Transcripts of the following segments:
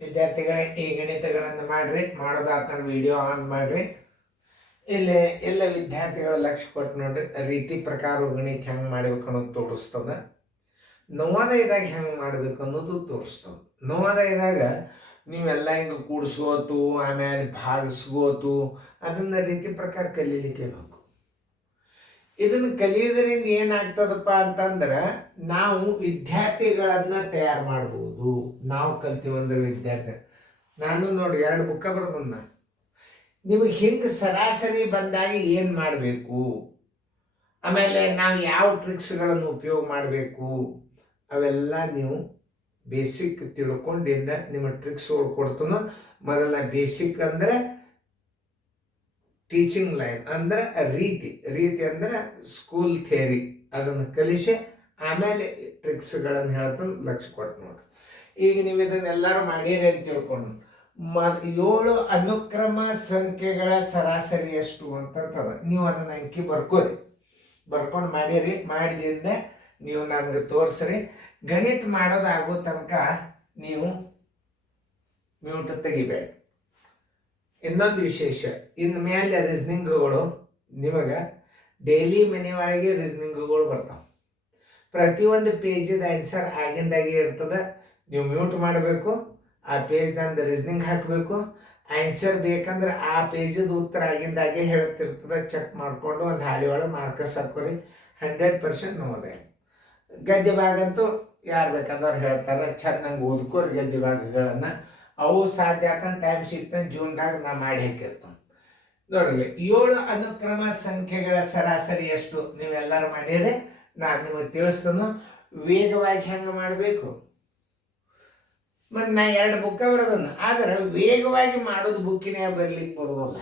ವಿದ್ಯಾರ್ಥಿಗಳೇ ಈ ಗಣಿತಗಳನ್ನು ಮಾಡ್ರಿ ಮಾಡೋದಾತನ ವಿಡಿಯೋ ಆನ್ ಮಾಡ್ರಿ. ಇಲ್ಲಿ ಎಲ್ಲ ವಿದ್ಯಾರ್ಥಿಗಳು ಲಕ್ಷ ಕೊಟ್ಟು ನೋಡ್ರಿ, ರೀತಿ ಪ್ರಕಾರ ಗಣಿತ ಹೆಂಗೆ ಮಾಡ್ಬೇಕು ಅನ್ನೋದು ತೋರಿಸ್ತದ. ನವೋದಯದಾಗ ಹೆಂಗೆ ಮಾಡ್ಬೇಕು ಅನ್ನೋದು ತೋರಿಸ್ತದ. ನವೋದಯದಾಗ ನೀವೆಲ್ಲ ಹಿಂಗೆ ಕೂಡಿಸ್ಕೋತು, ಆಮೇಲೆ ಭಾಗಿಸ್ಕೋತು, ಅದನ್ನ ರೀತಿ ಪ್ರಕಾರ ಕಲೀಲಿಕ್ಕೆ ಬೇಕು ಇದನ್ನು ಕಲಿಯೋದ್ರಿಂದ ಏನಾಗ್ತದಪ್ಪ ಅಂತಂದ್ರೆ ನಾವು ವಿದ್ಯಾರ್ಥಿಗಳನ್ನು ತಯಾರು ಮಾಡ್ಬೋದು. ನಾವು ಕಲ್ತೀವಂದ್ರೆ ವಿದ್ಯಾರ್ಥಿ. ನಾನು ನೋಡಿ ಎರಡು ಬುಕ್ಕ ಬರ್ದನ್ನ ನಿಮಗೆ ಹಿಂಗೆ ಸರಾಸರಿ ಬಂದಾಗ ಏನು ಮಾಡಬೇಕು? ಆಮೇಲೆ ನಾವು ಯಾವ ಟ್ರಿಕ್ಸ್ಗಳನ್ನು ಉಪಯೋಗ ಮಾಡಬೇಕು? ಅವೆಲ್ಲ ನೀವು ಬೇಸಿಕ್ ತಿಳ್ಕೊಂಡಿಂದ ನಿಮ್ಮ ಟ್ರಿಕ್ಸ್ ಕೊಡ್ತಾನೋ. ಮೊದಲ ಬೇಸಿಕ್ ಅಂದರೆ ಟೀಚಿಂಗ್ ಲೈನ್ ಅಂದ್ರೆ ರೀತಿ. ರೀತಿ ಅಂದ್ರೆ ಸ್ಕೂಲ್ ಥೇರಿ ಅದನ್ನು ಕಲಿಸಿ ಆಮೇಲೆ ಟ್ರಿಕ್ಸ್ಗಳನ್ನು ಹೇಳ್ತಂದು ಲಕ್ಷ್ಯ ಕೊಟ್ಟು ನೋಡಿ. ಈಗ ನೀವು ಇದನ್ನೆಲ್ಲರೂ ಮಾಡಿರಿ ಅಂತ ತಿಳ್ಕೊಂಡು ಮ ಏಳು ಅನುಕ್ರಮ ಸಂಖ್ಯೆಗಳ ಸರಾಸರಿ ಎಷ್ಟು ಅಂತಂತದ ನೀವು ಅದನ್ನ ಅಂಕಿ ಬರ್ಕೋರಿ. ಬರ್ಕೊಂಡು ಮಾಡಿರಿ. ಮಾಡಿದಿಂದ ನೀವು ನನಗೆ ತೋರಿಸ್ರಿ. ಗಣಿತ ಮಾಡೋದಾಗೋ ತನಕ ನೀವು ಮ್ಯೂಟ್ ತೆಗಿಬೇಡಿ. ಇನ್ನೊಂದು ವಿಶೇಷ, ಇನ್ ಮೇಲೆ ರೀಸ್ನಿಂಗ್ಗಳು ನಿಮಗೆ ಡೈಲಿ ಒಳಗೆ ರೀಸ್ನಿಂಗ್ಗಳು ಬರ್ತಾವೆ. ಪ್ರತಿಯೊಂದು ಪೇಜಿದ ಆನ್ಸರ್ ಆಗಿಂದಾಗೆ ಇರ್ತದೆ, ನೀವು ಮ್ಯೂಟ್ ಮಾಡಬೇಕು, ಆ ಪೇಜ್ದಂದು ರೀಸ್ನಿಂಗ್ ಹಾಕಬೇಕು ಆನ್ಸರ್ ಬೇಕಂದ್ರೆ ಆ ಪೇಜದ ಉತ್ತರ ಆಗಿಂದಾಗೆ ಹೇಳುತ್ತಿರ್ತದೆ ಚೆಕ್ ಮಾಡಿಕೊಂಡು ಒಂದು ಹಾಳಿ ಒಳಗೆ ಮಾರ್ಕಸ್ ಹಾಕೋರಿ ಹಂಡ್ರೆಡ್ ಪರ್ಸೆಂಟ್ ನೋದೆ ಗದ್ಯ ಭಾಗಂತೂ ಯಾರು ಬೇಕಾದವ್ರು ಹೇಳ್ತಾರೆ, ಚೆನ್ನಾಗಿ ಓದ್ಕೋರಿ ಗದ್ಯ ಭಾಗಗಳನ್ನು ಅವು ಸಾಧ್ಯ ಆತಂತ ಟೈಮ್ ಸಿಗ್ತಾನೆ ಜೂನ್ದಾಗ ನಾ ಮಾಡಿ ಹಾಕಿರ್ತಾನೆ ನೋಡ್ರಿ, ಏಳು ಅನುಕ್ರಮ ಸಂಖ್ಯೆಗಳ ಸರಾಸರಿ ಎಷ್ಟು? ನೀವೆಲ್ಲರೂ ಮಾಡಿರಿ, ನಾನು ನಿಮಗೆ ತಿಳಿಸ್ತಾನು. ವೇಗವಾಗಿ ಹೆಂಗೆ ಮಾಡಬೇಕು? ಮತ್ತು ನಾ ಎರಡು ಬುಕ್ಕ ಬರೋದನ್ನು ಆದರೆ ವೇಗವಾಗಿ ಮಾಡೋದು ಬುಕ್ಕಿನೇ ಬರ್ಲಿಕ್ಕೆ ಬರೋದಿಲ್ಲ.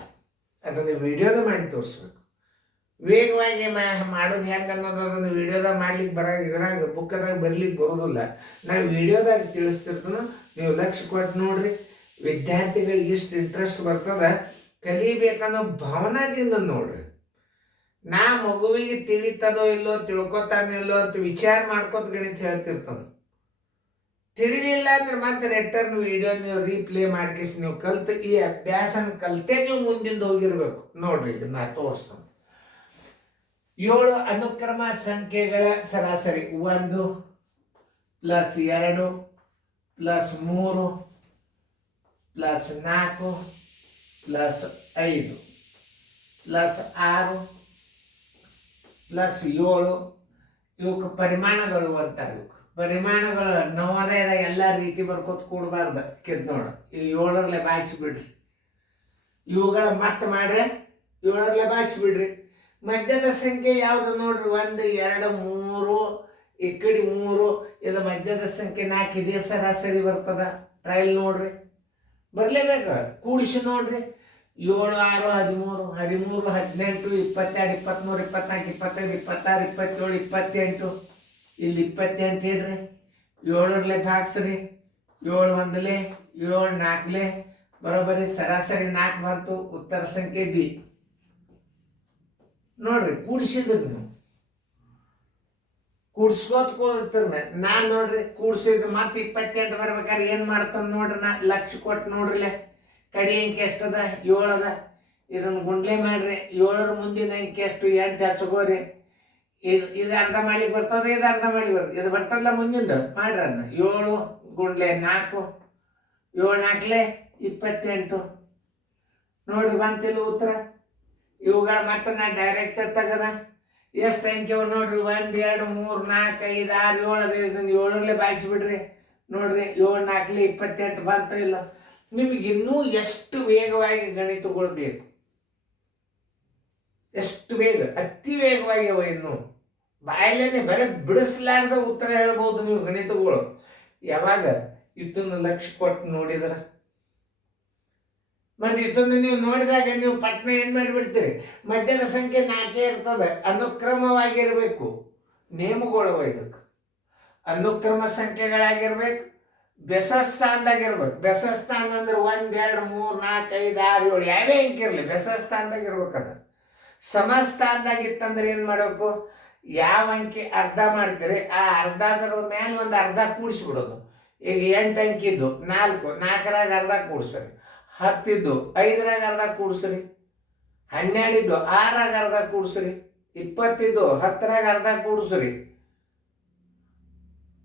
ಅದನ್ನು ವಿಡಿಯೋದ ಮಾಡಿ ತೋರಿಸ್ಬೇಕು. ವೇಗವಾಗಿ ಮಾ ಮಾಡೋದು ಹೆಂಗೆ ಅನ್ನೋದು ಅದನ್ನು ವಿಡಿಯೋದಾಗ ಮಾಡ್ಲಿಕ್ಕೆ ಬರ ಇದ್ರಾಗ ಬುಕ್ಕದಾಗ ಬರ್ಲಿಕ್ಕೆ ಬರೋದಿಲ್ಲ. ನಾನು ವಿಡಿಯೋದಾಗ ತಿಳಿಸ್ತಿರ್ತಾನೋ. ನೀವು ಲಕ್ಷ ಕೊಟ್ಟು ನೋಡ್ರಿ, ವಿದ್ಯಾರ್ಥಿಗಳಿಗೆ ಇಷ್ಟು ಇಂಟ್ರೆಸ್ಟ್ ಬರ್ತದ, ಕಲಿಬೇಕನ್ನೋ ಭಾವನಾದಿಂದ ನೋಡ್ರಿ. ನಾ ಮಗುವಿಗೆ ತಿಳಿತದೋ ಇಲ್ಲೋ, ತಿಳ್ಕೊತಾನೋ ಇಲ್ಲೋ ಅಂತ ವಿಚಾರ ಮಾಡ್ಕೋತ ಗಣಿತ ಹೇಳ್ತಿರ್ತಾನೆ ತಿಳಿಲಿಲ್ಲ ಅಂದ್ರೆ ಮತ್ತೆ ರಿಟರ್ನ್ ವಿಡಿಯೋ ನೀವು ರೀಪ್ಲೇ ಮಾಡ್ಕೇಸಿ ನೀವು ಕಲ್ತು, ಈ ಅಭ್ಯಾಸನ ಕಲ್ತೇ ನೀವು ಮುಂದಿಂದ ಹೋಗಿರ್ಬೇಕು. ನೋಡ್ರಿ ಇದನ್ನ ತೋರಿಸ್ತಾನೆ. ಏಳು ಅನುಕ್ರಮ ಸಂಖ್ಯೆಗಳ ಸರಾಸರಿ, ಒಂದು ಪ್ಲಸ್ ಎರಡು ಪ್ಲಸ್ ಮೂರು ಪ್ಲಸ್ ನಾಲ್ಕು ಪ್ಲಸ್ ಐದು ಪ್ಲಸ್ ಆರು ಪ್ಲಸ್ ಏಳು ಇವಕ್ಕೆ ಪರಿಮಾಣಗಳು ಅಂತಾರೆ ಇವಕ್ಕೆ ಪರಿಮಾಣಗಳು ನವೋದಯದ ಎಲ್ಲ ರೀತಿ ಬರ್ಕೋತ ಕೂಡಬಾರ್ದು ಕೆದ್ ನೋಡು. ಈ ಏಳರಲ್ಲೇ ಬಾಯಿಸಿಬಿಡ್ರಿ. ಇವುಗಳ ಮತ್ತೆ ಮಾಡ್ರೆ ಏಳರಲ್ಲೇ ಬಾಯಿಸಿ ಬಿಡ್ರಿ ಮಧ್ಯದ ಸಂಖ್ಯೆ ಯಾವುದು ನೋಡ್ರಿ? ಒಂದು, ಎರಡು, ಮೂರು ಈ ಕಡೆ ಮೂರು, ಇದು ಮಧ್ಯದ ಸಂಖ್ಯೆ ನಾಲ್ಕು, ಇದೇ ಸರಾಸರಿ ಬರ್ತದ. ಟ್ರಯಲ್ ನೋಡ್ರಿ. ಬರಲೇಬೇಕು? ಕೂಡಿಸಿ ನೋಡ್ರಿ. ಏಳು, ಆರು, ಹದಿಮೂರು ಹದಿಮೂರು, ಹದಿನೆಂಟು, ಇಪ್ಪತ್ತೆರಡು ಇಪ್ಪತ್ತ್ಮೂರು ಇಪ್ಪತ್ನಾಲ್ಕು, ಇಪ್ಪತ್ತೈದು, ಇಪ್ಪತ್ತಾರು, ಇಪ್ಪತ್ತೇಳು, ಇಪ್ಪತ್ತೆಂಟು. ಇಲ್ಲಿ ಇಪ್ಪತ್ತೆಂಟು ಇಡ್ರಿ. ಏಳರಲ್ಲೇ ಭಾಗಿಸ್ರಿ. ಏಳು ಒಂದಲೇ, ಏಳು ನಾಲ್ಕಲೇ. ಬರೋಬ್ಬರಿ ಸರಾಸರಿ ನಾಲ್ಕು ಬಂತು. ಉತ್ತರ ಸಂಖ್ಯೆ ಡಿ. ನೋಡ್ರಿ, ಕೂಡಿಸಿದ್ರು ನೀವು. ಕೂಡ್ಸ್ಕೋತ ಕೂತಿರ್ನ ನಾನು ನೋಡ್ರಿ ಕೂಡ್ಸಿದ್ ಮತ್ತೆ ಇಪ್ಪತ್ತೆಂಟು ಬರ್ಬೇಕಾದ್ರೆ ಏನು ಮಾಡ್ತಾನ ನೋಡ್ರಿ ನಾ? ಲಕ್ಷ ಕೊಟ್ಟು ನೋಡ್ರಿಲೆ. ಕಡಿ ಅಂಕೆ ಎಷ್ಟದ? ಏಳದ. ಇದನ್ನು ಗುಂಡ್ಲೆ ಮಾಡ್ರಿ. ಏಳರ ಮುಂದಿನ ಅಂಕೆ ಎಷ್ಟು? ಎಂಟು ಹಚ್ಕೋರಿ. ಇದು ಇದು ಅರ್ಧ ಮಾಡ್ಲಿಕ್ಕೆ ಬರ್ತದೆ, ಇದು ಅರ್ಧ ಮಾಡ್ಲಿಕ್ಕೆ ಬರ್ತದೆ. ಇದು ಬರ್ತದಲ್ಲ ಮುಂದಿನ ಮಾಡ್ರಿ ಅದನ್ನ ಏಳು, ಗುಂಡ್ಲೆ ನಾಲ್ಕು, ಏಳು ನಾಲ್ಕಲೆ ಇಪ್ಪತ್ತೆಂಟು. ನೋಡ್ರಿ ಬಂತಿಲ್ಲ ಉತ್ತರ. ಇವುಗಳ ಮತ್ತೆ ನಾ ಡೈರೆಕ್ಟ್ ತೆಗದ. ಎಷ್ಟು ಅಂಕೆವ ನೋಡ್ರಿ? ಒಂದು, ಎರಡು, ಮೂರು, ನಾಲ್ಕು, ಐದು, ಆರು, ಏಳು ಅದೇ. ಇದನ್ನು ಏಳರಲ್ಲೇ ಬಾಗಿಸ್ಬಿಡ್ರಿ ನೋಡ್ರಿ, ಏಳು ನಾಲ್ಕಲಿ ಇಪ್ಪತ್ತೆಂಟು ಬಂತು ಇಲ್ಲ. ನಿಮಗೆ ಇನ್ನೂ ಎಷ್ಟು ವೇಗವಾಗಿ ಗಣಿತಗಳು ಬೇಕು? ಎಷ್ಟು ಬೇಗ ಅತಿ ವೇಗವಾಗಿ ಅವ ಇನ್ನು. ಬಾಯಲ್ಲೇನೆ ಬರೀ ಬಿಡಿಸ್ಲಾರ್ದ ಉತ್ತರ ಹೇಳ್ಬೋದು ನೀವು ಗಣಿತಗಳು. ಯಾವಾಗ? ಇದನ್ನು ಲಕ್ಷ್ಯ ಕೊಟ್ಟು ನೋಡಿದ್ರ? ಮತ್ತೆ ಇದನ್ನು ನೀವು ನೋಡಿದಾಗ ನೀವು ಪಟ್ನ ಏನು ಮಾಡಿಬಿಡ್ತೀರಿ? ಮಧ್ಯದ ಸಂಖ್ಯೆ ನಾಲ್ಕೇ ಇರ್ತದೆ. ಅನುಕ್ರಮವಾಗಿರಬೇಕು. ನೇಮಗಳು ಇದಕ್ಕೆ. ಅನುಕ್ರಮ ಸಂಖ್ಯೆಗಳಾಗಿರ್ಬೇಕು. ಬೆಸ ಸ್ಥಾನದಾಗಿರ್ಬೇಕು ಬೆಸ ಅಂದ್ರೆ ಒಂದ್, ಎರಡು, ಮೂರು, ನಾಲ್ಕು, ಐದು, ಆರು, ಏಳು, ಯಾವೇ ಹಿಂಗಿರಲಿ ಬೆಸ ಸ್ಥಾನದಾಗ ಇರ್ಬೇಕದ ಸಮಸ್ಥಾನದಾಗ ಇತ್ತಂದ್ರೆ ಏನು ಮಾಡಬೇಕು? ಯಾವ ಅಂಕಿ ಅರ್ಧ ಮಾಡ್ತೀರಿ, ಆ ಅರ್ಧ ಅದರ ಮೇಲೆ ಒಂದು ಅರ್ಧ ಕೂಡಿಸ್ಬಿಡೋದು. ಈಗ ಎಂಟು ಅಂಕಿದ್ದು ನಾಲ್ಕು. ನಾಲ್ಕರಾಗ ಅರ್ಧ ಕೂಡ್ಸ್ರಿ. ಹತ್ತಿದ್ದು ಐದರಾಗ ಅರ್ಧ ಕೂಡಿಸ್ರಿ, ಹನ್ನೆರಡಿದ್ದು ಆರಾಗ ಅರ್ಧ ಕೂಡಿಸ್ರಿ, ಇಪ್ಪತ್ತಿದ್ದು ಹತ್ತರಾಗ ಅರ್ಧ ಕೂಡಿಸ್ರಿ.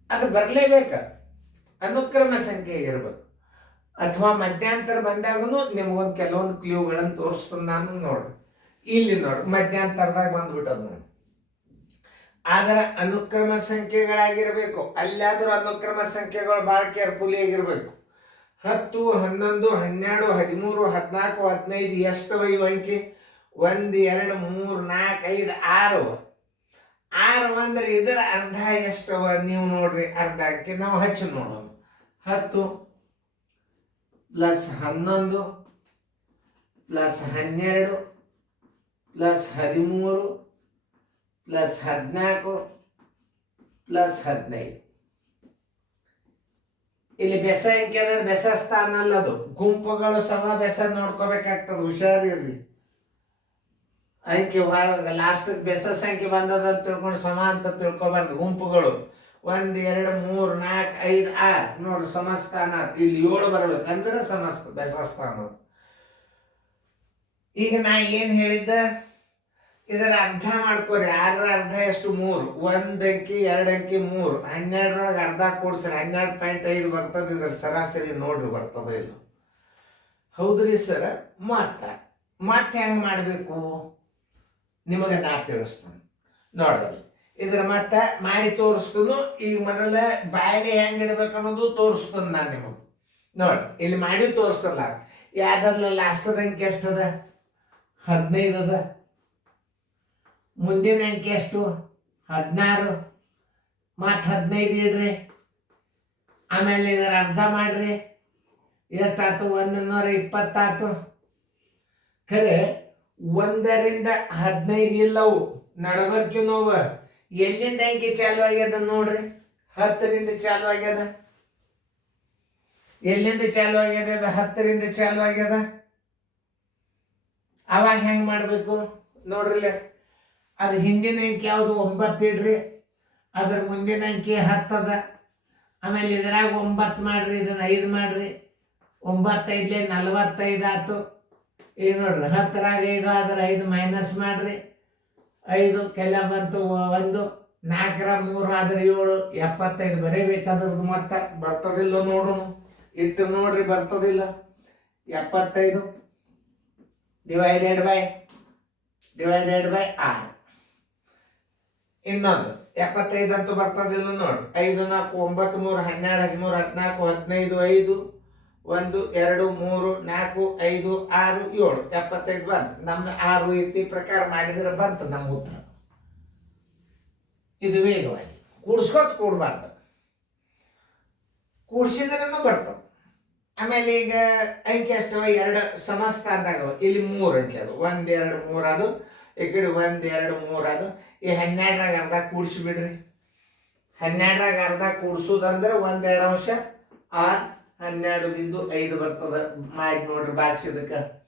ಅದು ಬರಲೇಬೇಕ? ಅನುಕ್ರಮ ಸಂಖ್ಯೆ ಇರಬೇಕು. ಅಥವಾ ಮಧ್ಯಂತರ ಬಂದಾಗೂ ನಿಮಗೊಂದು ಕೆಲವೊಂದು ಕ್ಲೂಗಳನ್ನು ತೋರಿಸ್ತೀನಿ ನಾನು ನೋಡ್ರಿ ಇಲ್ಲಿ ನೋಡ್ರಿ ಮಧ್ಯಾಂತರದಾಗ ಬಂದ್ಬಿಟ್ಟದ ನೋಡಿ. ಆದ್ರೆ ಅನುಕ್ರಮ ಸಂಖ್ಯೆಗಳಾಗಿರಬೇಕು. ಅಲ್ಲಾದ್ರೂ ಅನುಕ್ರಮ ಸಂಖ್ಯೆಗಳು ಭಾಳ ಕೇರ್ಫುಲಿ ಆಗಿರ್ಬೇಕು. ಹತ್ತು, ಹನ್ನೊಂದು, ಹನ್ನೆರಡು, ಹದಿಮೂರು, ಹದಿನಾಲ್ಕು, ಹದಿನೈದು, ಎಷ್ಟು ಇವು ಅಂಕಿ? ಒಂದು, ಎರಡು, ಮೂರು, ನಾಲ್ಕು, ಐದು, ಆರು. ಆರು ಅಂದ್ರೆ ಇದರ ಅರ್ಧ ಎಷ್ಟವ ನೀವು ನೋಡ್ರಿ, ಅರ್ಧ ಅಂಕಿ. ನಾವು ಹಚ್ಚಿ ನೋಡೋಣ. ಹತ್ತು ಪ್ಲಸ್ ಹನ್ನೊಂದು ಪ್ಲಸ್ ಹನ್ನೆರಡು ಪ್ಲಸ್ ಹದಿಮೂರು ಪ್ಲಸ್ ಹದಿನಾಲ್ಕು ಪ್ಲಸ್ ಹದಿನೈದು. ಇಲ್ಲಿ ಬೆಸ ಅಂಕೆ ಅಂದ್ರೆ ಬೆಸ ಸ್ಥಾನ ಅಲ್ಲ ಅದು. ಗುಂಪುಗಳು ಸಮ ಬೆಸ ನೋಡ್ಕೋಬೇಕಾಗ್ತದೆ, ಹುಷಾರಿರ್ರಿ. ಹೊರ ಲಾಸ್ಟ್ ಬೆಸ ಸಂಖ್ಯೆ ಬಂದದ ಅಂತ ತಿಳ್ಕೊಂಡು ಸಮ ಅಂತ ತಿಳ್ಕೊಬಾರ್ದು ಗುಂಪುಗಳು. ಒಂದ್, ಎರಡು, ಮೂರು ನಾಲ್ಕು ಐದು, ಆರ್. ನೋಡ್ರಿ ಸಮಸ್ಥಾನ. ಇಲ್ಲಿ ಏಳು ಬರ್ಬೇಕು ಅಂದ್ರೆ ಸಮಸ್ತ ಬೆಸ ಸ್ಥಾನ ಈಗ ನಾ ಏನ್ ಹೇಳಿದ್ದ? ಇದರ ಅರ್ಧ ಮಾಡ್ಕೋರಿ, ಆರರ ಅರ್ಧ ಎಷ್ಟು? ಮೂರು. ಒಂದು ಅಂಕಿ, ಎರಡು ಅಂಕಿ, ಮೂರು. ಹನ್ನೆರಡರೊಳಗೆ ಅರ್ಧ ಕೊಡ್ಸ್ರಿ, ಹನ್ನೆರಡು ಪಾಯಿಂಟ್ ಐದು ಬರ್ತದೆ, ಇದ್ರ ಸರಾಸರಿ ನೋಡ್ರಿ ಬರ್ತದ ಇಲ್ಲ ಹೌದ್ರಿ ಸರ? ಮತ್ತ, ಮತ್ತೆ ಹೆಂಗ್ ಮಾಡಬೇಕು? ನಿಮಗೆ ನಾ ತಿಳಿಸ್ತಾನೆ. ನೋಡ್ರಿ, ಇದ್ರ ಮತ್ತೆ ಮಾಡಿ ತೋರಿಸ್ತು ಈಗ ಮೊದಲ ಬಾಯಿಗೆ ಹೆಂಗ್ ಇಡಬೇಕು ಅನ್ನೋದು ತೋರಿಸ್ತಾನೆ ನಾನು ನಿಮಗೆ. ನೋಡ್ರಿ, ಇಲ್ಲಿ ಮಾಡಿ ತೋರಿಸ್ತಲ್ಲ. ಯಾವ್ದಲ್ಲ ಲಾಸ್ಟದ ಅಂಕಿ ಎಷ್ಟದ? ಹದಿನೈದು ಅದ ಮುಂದಿನ ಅಂಕೆ ಎಷ್ಟು? ಹದಿನಾರು. ಮತ್ತು ಹದಿನೈದು ಇಡ್ರಿ. ಆಮೇಲೆ ಇದರ ಅರ್ಧ ಮಾಡ್ರಿ. ಎಷ್ಟಾಯ್ತು ಒಂದು ನೂರ ಇಪ್ಪತ್ತಾಯ್ತು ಖರೆ, ಒಂದರಿಂದ ಹದಿನೈದು ಇಲ್ಲವು. ನಡಬರ್ಕಿ ನೋವು. ಎಲ್ಲಿಂದ ಅಂಕಿ ಚಾಲು ಆಗ್ಯದ ನೋಡ್ರಿ? ಹತ್ತರಿಂದ ಚಾಲು ಆಗ್ಯದ? ಎಲ್ಲಿಂದ ಚಾಲು ಆಗ್ಯದ? ಹತ್ತರಿಂದ ಚಾಲು ಆಗ್ಯದ? ಅವಾಗ ಹೆಂಗೆ ಮಾಡಬೇಕು? ನೋಡ್ರಿಲ್ಲ ಅದು ಹಿಂದಿನ ಅಂಕಿ ಯಾವುದು? ಒಂಬತ್ತು ಇಡ್ರಿ. ಅದ್ರ ಮುಂದಿನ ಅಂಕಿ ಹತ್ತದ ಆಮೇಲೆ ಇದ್ರಾಗ ಒಂಬತ್ತು ಮಾಡ್ರಿ, ಇದನ್ನ ಐದು ಮಾಡ್ರಿ. ಒಂಬತ್ತೈದ್ಲೆ ನಲವತ್ತೈದು ಆತು. ಈಗ ನೋಡ್ರಿ, ಹತ್ತರಾಗ ಐದು ಆದ್ರೆ ಐದು ಮೈನಸ್ ಮಾಡ್ರಿ. ಐದು ಕೆಲ ಬಂತು ಒಂದು, ನಾಲ್ಕರ ಮೂರು ಆದ್ರೆ ಏಳು, ಎಪ್ಪತ್ತೈದು ಬರೀಬೇಕಾದ್ರದ್ದು ಮೊತ್ತ. ಬರ್ತದಿಲ್ಲ ನೋಡೋಣ ಇಟ್ಟು ನೋಡ್ರಿ, ಬರ್ತದಿಲ್ಲ. ಎಪ್ಪತ್ತೈದು. ಡಿವೈಡೆಡ್ ಬೈ ಡಿವೈಡೆಡ್ ಬೈ ಆರ್. ಇನ್ನೊಂದು ಎಪ್ಪತ್ತೈದು ಅಂತೂ ಬರ್ತದಿಲ್ಲ ನೋಡಿ. ಐದು, ನಾಲ್ಕು, ಒಂಬತ್ತು, ಮೂರು, ಹನ್ನೆರಡು, ಹದಿಮೂರು, ಹದಿನಾಲ್ಕು, ಹದಿನೈದು, ಐದು, ಒಂದು, ಎರಡು, ಮೂರು, ನಾಲ್ಕು, ಐದು, ಆರು, ಏಳು. ಎಪ್ಪತ್ತೈದು ಬಂತು. ನಮ್ದು ಆರು ರೀತಿ ಪ್ರಕಾರ ಮಾಡಿದ್ರೆ ಬಂತು ನಮ್ಮ ಉತ್ತರ. ಇದು ವೇಗವಾಗಿ. ಕೂಡ್ಸ್ಕೊತ್ ಕೂಡಬಾರ್ದು. ಕೂಡ್ಸಿದ್ರೂ ಬರ್ತದೆ ಆಮೇಲೆ ಈಗ ಅಂಕಿ ಎಷ್ಟು ಎರಡು ಸಮಸ್ಥಾನದಾಗ ಇಲ್ಲಿ ಮೂರು ಅಂಕಿ ಅದು. ಒಂದ್ ಎರಡು ಮೂರು ಅದು. ಈ ಕಡೆ ಒಂದು, ಎರಡು, ಮೂರು, ಅದು. ಈ ಹನ್ನೆರಡರಾಗ ಅರ್ಧ ಕೂಡಿಸ್ಬಿಡ್ರಿ. ಹನ್ನೆರಡರಾಗ ಅರ್ಧ ಕೂಡಿಸೋದಂದ್ರೆ ಒಂದ್ ಎರಡು ಅಂಶ ಆರು, ಹನ್ನೆರಡು ಬಿಂದು ಐದು ಬರ್ತದ. ಮಾಡಿ ನೋಡ್ರಿ ಬಾಗ್ಸಿದಕ್ಕೆ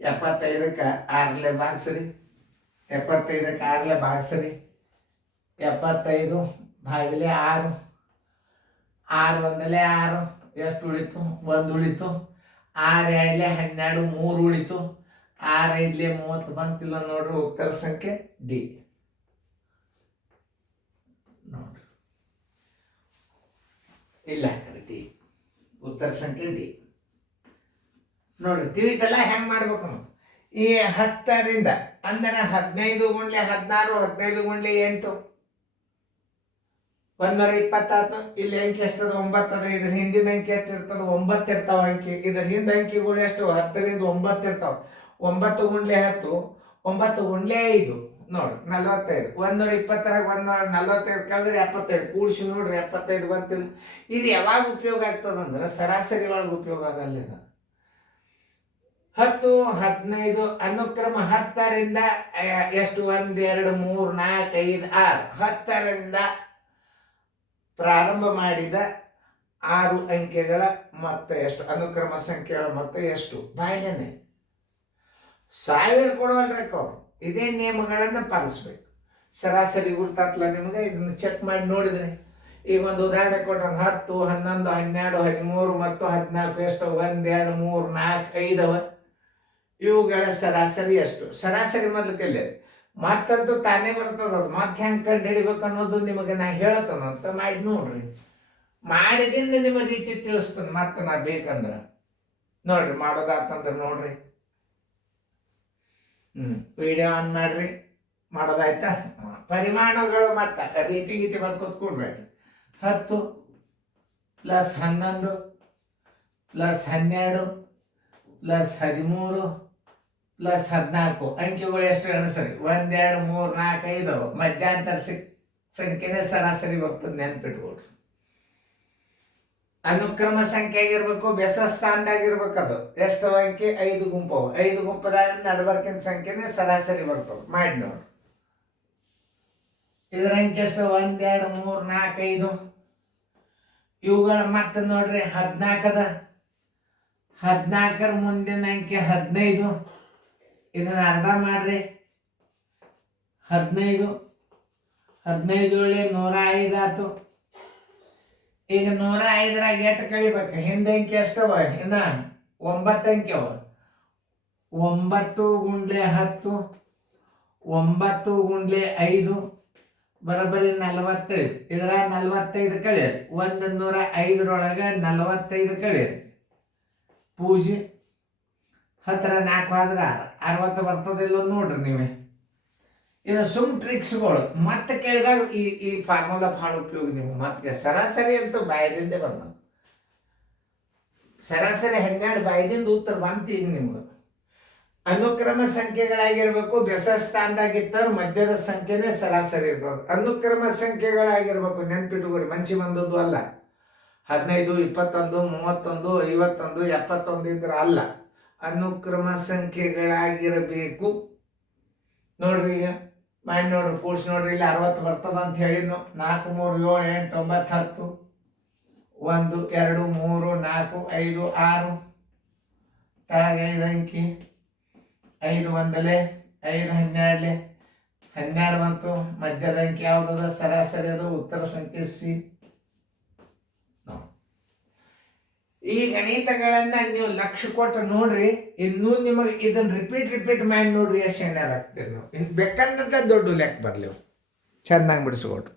ಎಪ್ಪತ್ತೈದಕ್ಕೆ ಆರ್ಲೆ ಬಾಗ್ಸ್ರಿ ಎಪ್ಪತ್ತೈದಕ್ಕೆ ಆರ್ಲೆ ಬಾಗ್ಸ್ರಿ ಎಪ್ಪತ್ತೈದು ಬಾಗಿಲೆ ಆರು. ಆರು ಒಂದಲೇ ಆರು. ಎಷ್ಟು ಉಳಿತು? ಒಂದು ಉಳಿತು. ಆರು ಎರಡಲೆ ಹನ್ನೆರಡು, ಮೂರು ಉಳಿತು. ಆರು ಇಲ್ಲಿ ಮೂವತ್ತು ಬಂತಿಲ್ಲ ನೋಡ್ರಿ ಉತ್ತರ ಸಂಖ್ಯೆ ಡಿ. ನೋಡ್ರಿ. ಇಲ್ಲ ಹಾಕ್ರಿ ಡಿ. ಉತ್ತರ ಸಂಖ್ಯೆ ಡಿ. ನೋಡ್ರಿ, ತಿಳಿತಲ್ಲ ಹೆಂಗೆ ಮಾಡ್ಬೇಕು ನಾವು? ಈ ಹತ್ತರಿಂದ, ಅಂದರೆ ಹದಿನೈದು ಗುಂಡ್ಲೆ ಹದಿನಾರು, ಹದಿನೈದು ಗುಂಡ್ಲೆ ಎಂಟು. ಒಂದೂರ ಇಪ್ಪತ್ತಾತು ಇಲ್ಲಿ ಅಂಕಿ ಎಷ್ಟದ ಒಂಬತ್ತದ ಇದ್ರ ಹಿಂದಿನ ಅಂಕಿ ಎಷ್ಟು ಇರ್ತದ? ಒಂಬತ್ತು ಇರ್ತಾವ ಅಂಕಿ. ಇದ್ರ ಹಿಂದ ಅಂಕಿಗಳು ಎಷ್ಟು? ಹತ್ತರಿಂದ ಒಂಬತ್ತು ಇರ್ತಾವ. ಒಂಬತ್ತು ಗುಂಡ್ಲೆ ಹತ್ತು, ಒಂಬತ್ತು ಗುಂಡ್ಲೆ ಐದು. ನೋಡ್ರಿ ನಲ್ವತ್ತೈದು. ಒಂದೂರ ಇಪ್ಪತ್ತರಾಗ ಒಂದೂರ ನಲ್ವತ್ತೈದು ಕಳೆದ್ರೆ ಎಪ್ಪತ್ತೈದು. ಕೂಡಿಸಿ ನೋಡ್ರಿ, ಎಪ್ಪತ್ತೈದು ಬರ್ತಿಲ್ಲ ಇದು ಯಾವಾಗ ಉಪಯೋಗ ಆಗ್ತದಂದ್ರೆ ಸರಾಸರಿ ಒಳಗೆ ಉಪಯೋಗ ಆಗಲ್ಲ ಇದು. ಹತ್ತು, ಹದಿನೈದು ಅನುಕ್ರಮ ಹತ್ತರಿಂದ ಎಷ್ಟು? ಒಂದು, ಎರಡು, ಮೂರು, ನಾಲ್ಕು, ಐದು, ಆರು. ಹತ್ತರಿಂದ ಪ್ರಾರಂಭ ಮಾಡಿದ ಆರು ಅಂಕೆಗಳ ಮೊತ್ತ ಎಷ್ಟು? ಅನುಕ್ರಮ ಸಂಖ್ಯೆಗಳ ಮೊತ್ತ ಎಷ್ಟು? ಬಾಯಿಲೇನೆ. ಸಾವಿರ ಕೊಡುವಲ್ರಿ ಅವ್ರು ಇದೇ ನಿಯಮಗಳನ್ನು ಪಾಲಿಸ್ಬೇಕು. ಸರಾಸರಿ ಗುರ್ತಾತ್ಲ ನಿಮಗೆ? ಇದನ್ನು ಚೆಕ್ ಮಾಡಿ ನೋಡಿದ್ರೆ. ಈಗ ಒಂದು ಉದಾಹರಣೆ ಕೊಟ್ಟಂದು ಹತ್ತು, ಹನ್ನೊಂದು, ಹನ್ನೆರಡು, ಹದಿಮೂರು ಮತ್ತು ಹದಿನಾಲ್ಕು ಎಷ್ಟು? ಒಂದು ಎರಡು ಮೂರು, ನಾಲ್ಕು ಐದವ ಇವುಗಳ ಸರಾಸರಿ ಅಷ್ಟು ಸರಾಸರಿ ಮೊದಲು ಕಲಿಯೋದು ಮತ್ತದ್ದು ತಾನೇ ಬರ್ತದ ಮತ್ತೆ ಹೆಂಗೆ ಕಂಡು ಹಿಡಿಬೇಕು ಅನ್ನೋದು ನಿಮಗೆ ನಾ ಹೇಳ್ತಾನಂತ ಮಾಡಿ ನೋಡ್ರಿ. ಮಾಡಿದಿಂದ ನಿಮ್ಮ ರೀತಿ ತಿಳಿಸ್ತಾನೆ. ಮತ್ತೆ ನಾ ಬೇಕಂದ್ರೆ. ನೋಡ್ರಿ, ಮಾಡೋದಾತಂದ್ರೆ ನೋಡ್ರಿ. ವಿಡಿಯೋ ಆನ್ ಮಾಡ್ರಿ. ಮಾಡೋದಾಯ್ತಾ? ಪರಿಮಾಣಗಳು ಮತ್ತ. ರೀತಿ ಗೀತಿ ಬರ್ಕೊತ್ ಕೂಡ್ಬೇಡ್ರಿ. ಹತ್ತು ಪ್ಲಸ್ ಹನ್ನೊಂದು ಪ್ಲಸ್ ಹನ್ನೆರಡು ಪ್ಲಸ್ ಹದಿಮೂರು ಪ್ಲಸ್ ಹದಿನಾಲ್ಕು. ಅಂಕಿಗಳು ಎಷ್ಟು ಎಣಿಸ್ರಿ ಒಂದೆರಡು ಮೂರು ನಾಲ್ಕು ಐದು ಮಧ್ಯಾಂತರ ಸಿಕ್ ಸಂಖ್ಯೆನೇ ಸರಾಸರಿ ಬರ್ತದೆ ನೆನ್ಪಿಟ್ಕೊಡ್ರಿ ಅನುಕ್ರಮ ಸಂಖ್ಯೆ ಆಗಿರ್ಬೇಕು ಬೆಸ ಸ್ಥಾನದಾಗಿರ್ಬೇಕು ಅದು ಎಷ್ಟು ಅಂಕಿ, ಐದು ಗುಂಪು ಅವು. ಐದು ಗುಂಪದಾಗ ನಡಬರ್ಕಿನ ಸಂಖ್ಯೆನೇ ಸರಾಸರಿ ಬರ್ತವೆ ಮಾಡಿ ನೋಡು. ಇದರ ಅಂಕಿ ಎಷ್ಟು? ಒಂದೆರಡು, ಮೂರು, ನಾಲ್ಕು, ಐದು. ಇವುಗಳ ಮತ್ತೆ ನೋಡ್ರಿ ಹದಿನಾಲ್ಕದ ಹದಿನಾಲ್ಕರ ಮುಂದಿನ ಅಂಕಿ ಹದಿನೈದು. ಇದನ್ನ ಅರ್ಧ ಮಾಡ್ರಿ. ಹದಿನೈದು. ಹದಿನೈದು ಒಳ್ಳೆ ನೂರ ಐದು ಆತು ಈಗ ನೂರ ಐದರಾಗ ಎಷ್ಟು ಕಳಿಬೇಕು? ಹಿಂದೆ ಅಂಕಿ ಎಷ್ಟವ? ಇನ್ನ ಒಂಬತ್ತು ಅಂಕಿ ಅವ ಒಂಬತ್ತು ಗುಂಡ್ಲೆ ಹತ್ತು, ಒಂಬತ್ತು ಗುಂಡ್ಲೆ ಐದು ಬರೋಬ್ಬರಿ ನಲವತ್ತೈದು. ಇದರ ನಲವತ್ತೈದು ಕಳಿಯರಿ. ಒಂದು ನೂರ ಐದರೊಳಗೆ ನಲವತ್ತೈದು ಕಳಿಯರಿ. ಪೂಜೆ ಹತ್ತಿರ ನಾಲ್ಕು ಆದ್ರೆ ಆರು, ಅರವತ್ತು ಬರ್ತದಿಲ್ಲ ನೋಡ್ರಿ ನೀವೇ. ಇದು ಸುಮ್ ಟ್ರಿಕ್ಸ್ಗಳು ಮತ್ತೆ ಕೇಳಿದಾಗ ಈ ಈ ಫಾರ್ಮುಲಾ ಭಾಳ ಉಪಯೋಗ ನಿಮ್ಗೆ. ಮತ್ತೆ ಸರಾಸರಿ ಅಂತೂ ಬಾಯದಿಂದೇ ಬಂದ ಸರಾಸರಿ ಹನ್ನೆರಡು ಬಾಯದಿಂದ ಉತ್ತರ ಬಂತು ಈಗ ನಿಮ್ಗೆ. ಅನುಕ್ರಮ ಸಂಖ್ಯೆಗಳಾಗಿರ್ಬೇಕು, ಬೆಸ ಸ್ಥಾನದಾಗಿತ್ತ ಮಧ್ಯದ ಸಂಖ್ಯೆನೇ ಸರಾಸರಿ ಇರ್ತದೆ. ಅನುಕ್ರಮ ಸಂಖ್ಯೆಗಳಾಗಿರ್ಬೇಕು ನೆನ್ಪಿಟ್ಟುಕೊಡಿ ಮನ್ಸಿ ಬಂದದ್ದು ಅಲ್ಲ. ಹದಿನೈದು, ಇಪ್ಪತ್ತೊಂದು, ಮೂವತ್ತೊಂದು, ಐವತ್ತೊಂದು ಎಪ್ಪತ್ತೊಂದು ಇದ್ರೆ ಅಲ್ಲ. ಅನುಕ್ರಮ ಸಂಖ್ಯೆಗಳಾಗಿರಬೇಕು. ನೋಡ್ರಿ ಈಗ. ಮಾಡಿ ನೋಡ್ರಿ ಕೂಡ್ಸಿ ನೋಡ್ರಿ ಇಲ್ಲಿ ಅರವತ್ತು ಬರ್ತದ ಅಂತ ಹೇಳಿದ್ನು. ನಾಲ್ಕು, ಮೂರು, ಏಳು, ಎಂಟು, ಒಂಬತ್ತು, ಹತ್ತು, ಒಂದು, ಎರಡು, ಮೂರು, ನಾಲ್ಕು, ಐದು, ಆರು ಕೆಳಗೆ ಐದು ಅಂಕಿ, ಐದು ಒಂದಲೆ, ಐದು ಹನ್ನೆರಡಲೆ. ಹನ್ನೆರಡು ಬಂತು, ಮಧ್ಯದ ಅಂಕಿ ಯಾವುದದ? ಸರಾಸರಿ ಅದು, ಉತ್ತರ ಸಂಖ್ಯೆ ಸಿ. ಈ ಗಣಿತಗಳನ್ನ ನೀವು ಲಕ್ಷ ಕೊಟ್ಟು ನೋಡ್ರಿ, ಇನ್ನೂ ನಿಮಗೆ ಇದನ್ನ ರಿಪೀಟ್ ರಿಪೀಟ್ ಮಾಡಿ ನೋಡ್ರಿ, ಎಷ್ಟು ಆಗ್ತೀರಿ ನೀವು. ಇನ್ನು ದೊಡ್ಡ ಲೆಕ್ಕ ಬರ್ಲಿವು ಚೆನ್ನಾಗಿ ಬಿಡಿಸ್ಕೊಟ್ರು